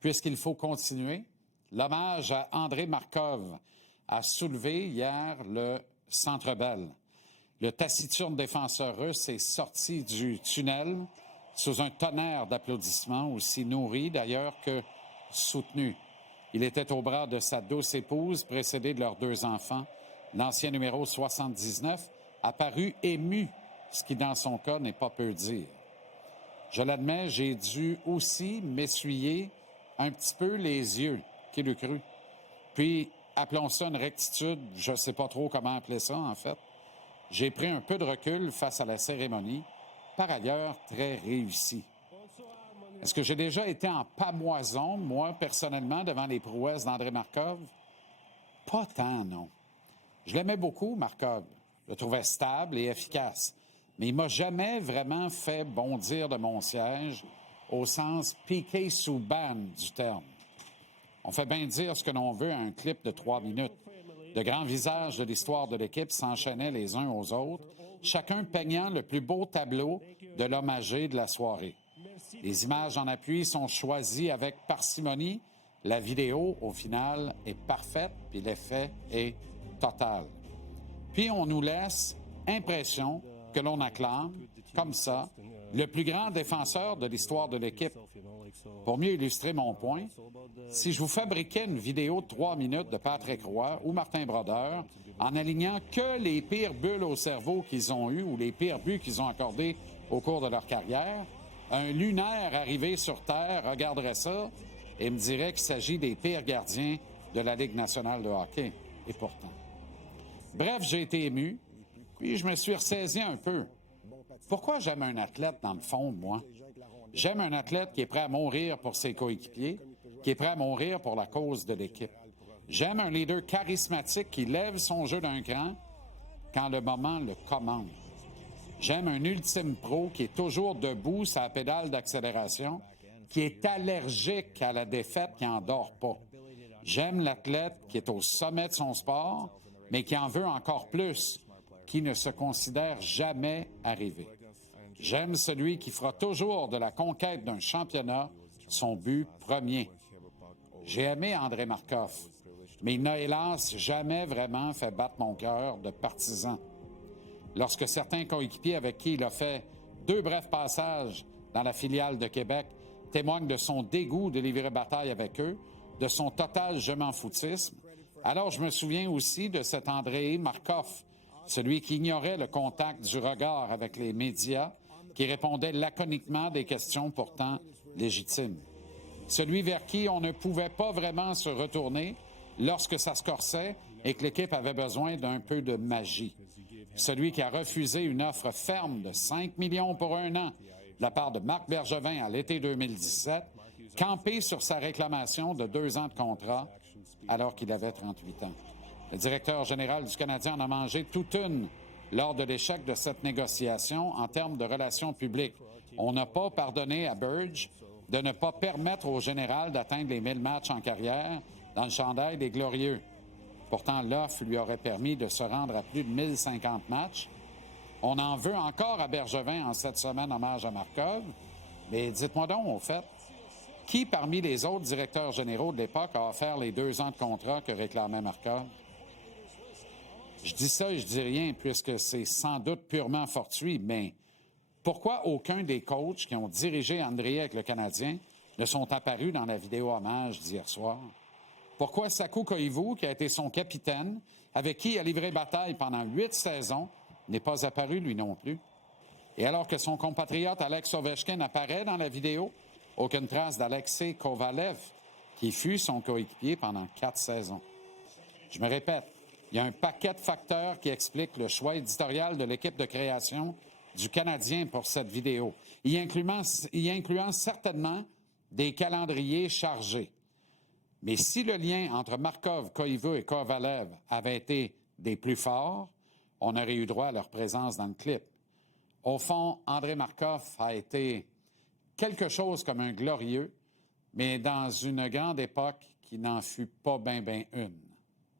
puisqu'il faut continuer. L'hommage à André Markov a soulevé hier le Centre Bell. Le taciturne défenseur russe est sorti du tunnel sous un tonnerre d'applaudissements, aussi nourris d'ailleurs que soutenus. Il était au bras de sa douce épouse, précédé de leurs 2 enfants. L'ancien numéro 79 a paru ému, ce qui dans son cas n'est pas peu dire. Je l'admets, j'ai dû aussi m'essuyer un petit peu les yeux, qui l'eût cru. Puis, appelons ça une rectitude, je ne sais pas trop comment appeler ça en fait. J'ai pris un peu de recul face à la cérémonie, par ailleurs très réussie. Est-ce que j'ai déjà été en pamoison, moi, personnellement, devant les prouesses d'André Markov? Pas tant, non. Je l'aimais beaucoup, Markov. Je le trouvais stable et efficace. Mais il m'a jamais vraiment fait bondir de mon siège au sens Piqué Souban du terme. On fait bien dire ce que l'on veut à un clip de 3 minutes. De grands visages de l'histoire de l'équipe s'enchaînaient les uns aux autres, chacun peignant le plus beau tableau de l'homme âgé de la soirée. Les images en appui sont choisies avec parcimonie. La vidéo, au final, est parfaite, puis l'effet est total. Puis on nous laisse impression que l'on acclame, comme ça, le plus grand défenseur de l'histoire de l'équipe. Pour mieux illustrer mon point, si je vous fabriquais une vidéo de 3 minutes de Patrick Roy ou Martin Brodeur en alignant que les pires bulles au cerveau qu'ils ont eues ou les pires buts qu'ils ont accordés au cours de leur carrière, un lunaire arrivé sur Terre regarderait ça et me dirait qu'il s'agit des pires gardiens de la Ligue nationale de hockey. Et pourtant. Bref, j'ai été ému, puis je me suis ressaisi un peu. Pourquoi j'aime un athlète dans le fond, moi? J'aime un athlète qui est prêt à mourir pour ses coéquipiers, qui est prêt à mourir pour la cause de l'équipe. J'aime un leader charismatique qui lève son jeu d'un cran quand le moment le commande. J'aime un ultime pro qui est toujours debout sur la pédale d'accélération, qui est allergique à la défaite, qui n'en dort pas. J'aime l'athlète qui est au sommet de son sport, mais qui en veut encore plus, qui ne se considère jamais arrivé. J'aime celui qui fera toujours de la conquête d'un championnat son but premier. J'ai aimé André Markov, mais il n'a hélas jamais vraiment fait battre mon cœur de partisan. Lorsque certains coéquipiers avec qui il a fait 2 brefs passages dans la filiale de Québec témoignent de son dégoût de livrer bataille avec eux, de son total je m'en foutisme, alors je me souviens aussi de cet André Markov, celui qui ignorait le contact du regard avec les médias, qui répondait laconiquement des questions pourtant légitimes. Celui vers qui on ne pouvait pas vraiment se retourner lorsque ça se corsait et que l'équipe avait besoin d'un peu de magie. Celui qui a refusé une offre ferme de 5 millions pour 1 an de la part de Marc Bergevin à l'été 2017, campé sur sa réclamation de 2 ans de contrat alors qu'il avait 38 ans. Le directeur général du Canadien en a mangé toute une lors de l'échec de cette négociation en termes de relations publiques. On n'a pas pardonné à Burge de ne pas permettre au général d'atteindre les 1000 matchs en carrière dans le chandail des Glorieux. Pourtant, l'offre lui aurait permis de se rendre à plus de 1050 matchs. On en veut encore à Bergevin en cette semaine hommage à Markov. Mais dites-moi donc, au fait, qui parmi les autres directeurs généraux de l'époque a offert les 2 ans de contrat que réclamait Markov? Je dis ça et je dis rien puisque c'est sans doute purement fortuit, mais pourquoi aucun des coachs qui ont dirigé André avec le Canadien ne sont apparus dans la vidéo hommage d'hier soir? Pourquoi Saku Koivu, qui a été son capitaine, avec qui il a livré bataille pendant 8 saisons, n'est pas apparu lui non plus? Et alors que son compatriote Alex Ovechkin apparaît dans la vidéo, aucune trace d'Alexei Kovalev, qui fut son coéquipier pendant 4 saisons. Je me répète, il y a un paquet de facteurs qui expliquent le choix éditorial de l'équipe de création du Canadien pour cette vidéo, y incluant certainement des calendriers chargés. Mais si le lien entre Markov, Koivu et Kovalev avait été des plus forts, on aurait eu droit à leur présence dans le clip. Au fond, André Markov a été quelque chose comme un glorieux, mais dans une grande époque qui n'en fut pas ben une.